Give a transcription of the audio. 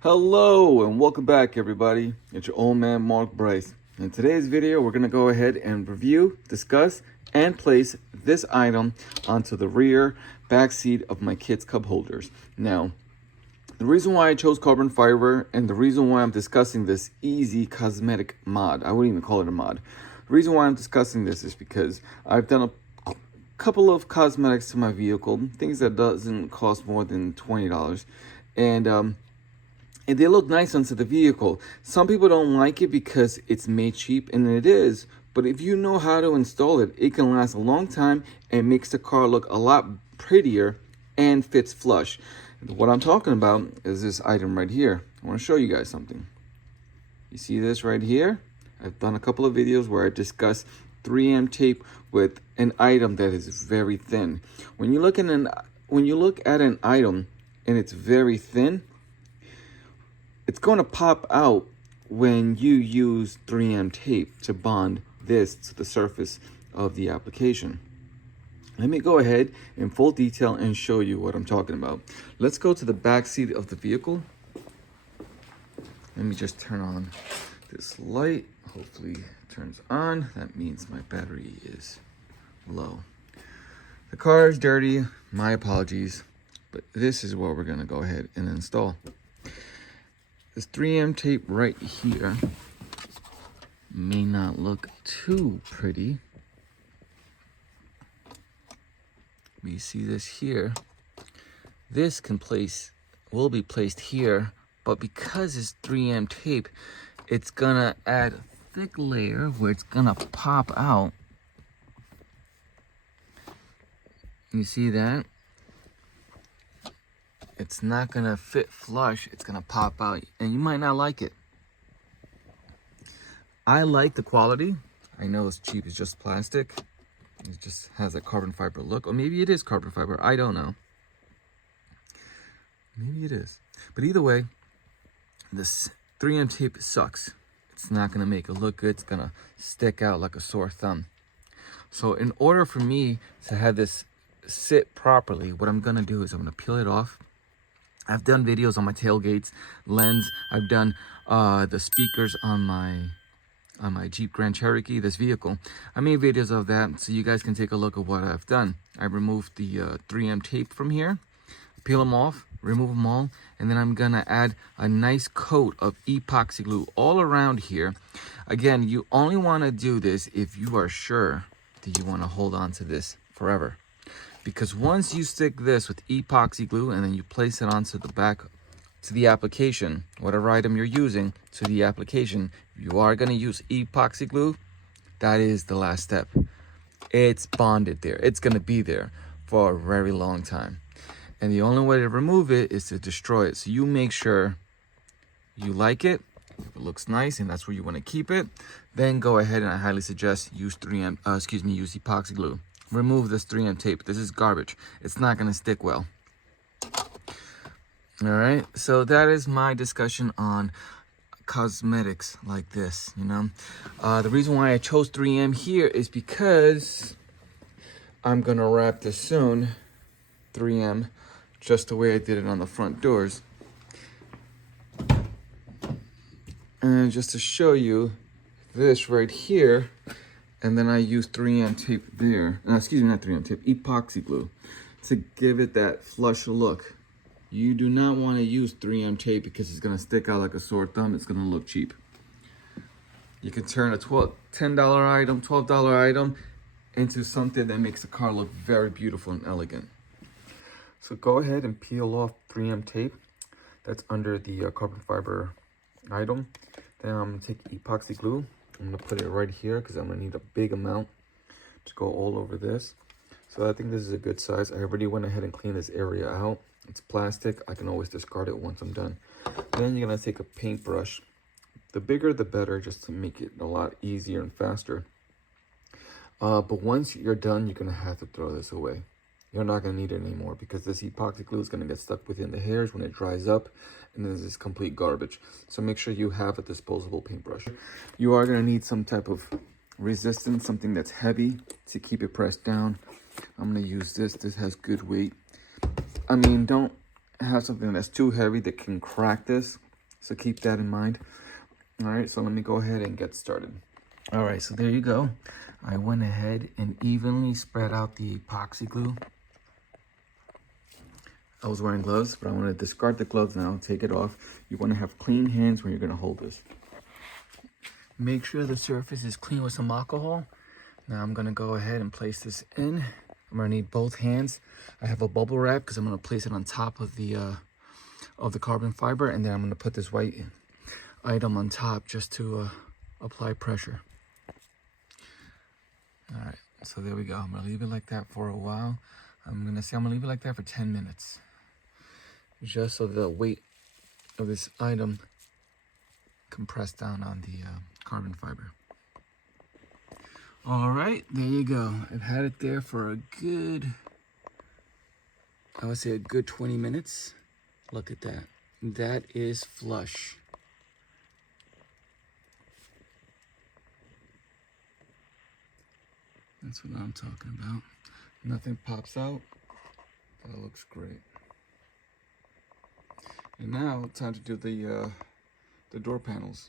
Hello and welcome back, everybody. It's your old man Mark Bryce. In today's video, we're going to go ahead and review, discuss, and place this item onto the rear back seat of my kids' cup holders. Now, the reason why I chose carbon fiber and the reason why I'm discussing this easy cosmetic mod, I wouldn't even call it a mod. The reason why I'm discussing this is because I've done a couple of cosmetics to my vehicle, things that doesn't cost more than $20, and they look nice onto the vehicle. Some people don't like it because it's made cheap, and it is. But if you know how to install it, it can last a long time and makes the car look a lot prettier and fits flush. What I'm talking about is this item right here. I want to show you guys something. You see this right here? I've done a couple of videos where I discuss 3M tape with an item that is very thin. When you look at an item and it's very thin, it's going to pop out when you use 3M tape to bond this to the surface of the application. Let me go ahead in full detail and show you what I'm talking about. Let's go to the back seat of the vehicle. Let me just turn on this light. Hopefully it turns on. That means my battery is low. The car is dirty. My apologies. But this is what we're going to go ahead and install. This 3M tape right here may not look too pretty. You see this here. This will be placed here, but because it's 3M tape, it's gonna add a thick layer where it's gonna pop out. You see that? It's not gonna fit flush, it's gonna pop out, and you might not like it. I like the quality. I know it's cheap, it's just plastic. It just has a carbon fiber look, or maybe it is carbon fiber, I don't know. Maybe it is. But either way, this 3M tape sucks. It's not gonna make it look good, it's gonna stick out like a sore thumb. So in order for me to have this sit properly, what I'm gonna do is I'm gonna peel it off. I've done videos on my tailgates, lens. I've done the speakers on my Jeep Grand Cherokee, this vehicle. I made videos of that so you guys can take a look at what I've done. I removed the 3M tape from here, peel them off, remove them all, and then I'm gonna add a nice coat of epoxy glue all around here. Again, you only wanna do this if you are sure that you wanna hold on to this forever. Because once you stick this with epoxy glue and then you place it onto the back, to the application, whatever item you're using, to the application, you are going to use epoxy glue, that is the last step. It's bonded there. It's going to be there for a very long time. And the only way to remove it is to destroy it. So you make sure you like it. If it looks nice and that's where you want to keep it, then go ahead, and I highly suggest use use epoxy glue. Remove this 3M tape. This is garbage. It's not going to stick well. All right, so that is my discussion on cosmetics like this, you know. The reason why I chose 3M here is because I'm going to wrap this soon, 3M, just the way I did it on the front doors. And just to show you this right here, and then I use 3M tape there. Excuse me, not 3M tape, epoxy glue to give it that flush look. You do not want to use 3M tape because it's going to stick out like a sore thumb. It's going to look cheap. You can turn a $10 item, $12 item into something that makes the car look very beautiful and elegant. So go ahead and peel off 3M tape that's under the carbon fiber item. Then I'm going to take epoxy glue. I'm going to put it right here because I'm going to need a big amount to go all over this. So I think this is a good size. I already went ahead and cleaned this area out. It's plastic. I can always discard it once I'm done. Then you're going to take a paintbrush. The bigger the better, just to make it a lot easier and faster. But once you're done, you're going to have to throw this away. You're not going to need it anymore because this epoxy glue is going to get stuck within the hairs when it dries up, and this is complete garbage. So make sure you have a disposable paintbrush. You are going to need some type of resistance, something that's heavy to keep it pressed down. I'm going to use this. This has good weight. I mean, don't have something that's too heavy that can crack this. So keep that in mind. All right, so let me go ahead and get started. All right, so there you go. I went ahead and evenly spread out the epoxy glue. I was wearing gloves, but I want to discard the gloves now, take it off. You want to have clean hands when you're going to hold this. Make sure the surface is clean with some alcohol. Now I'm going to go ahead and place this in. I'm going to need both hands. I have a bubble wrap because I'm going to place it on top of the carbon fiber, and then I'm going to put this white item on top just to apply pressure. All right, so there we go. I'm going to leave it like that for a while. I'm going to leave it like that for 10 minutes. Just so the weight of this item compressed down on the carbon fiber. All right, there you go. I've had it there for a good, I would say a good 20 minutes. Look at that. That is flush. That's what I'm talking about. Nothing pops out. That looks great. And now, time to do the door panels.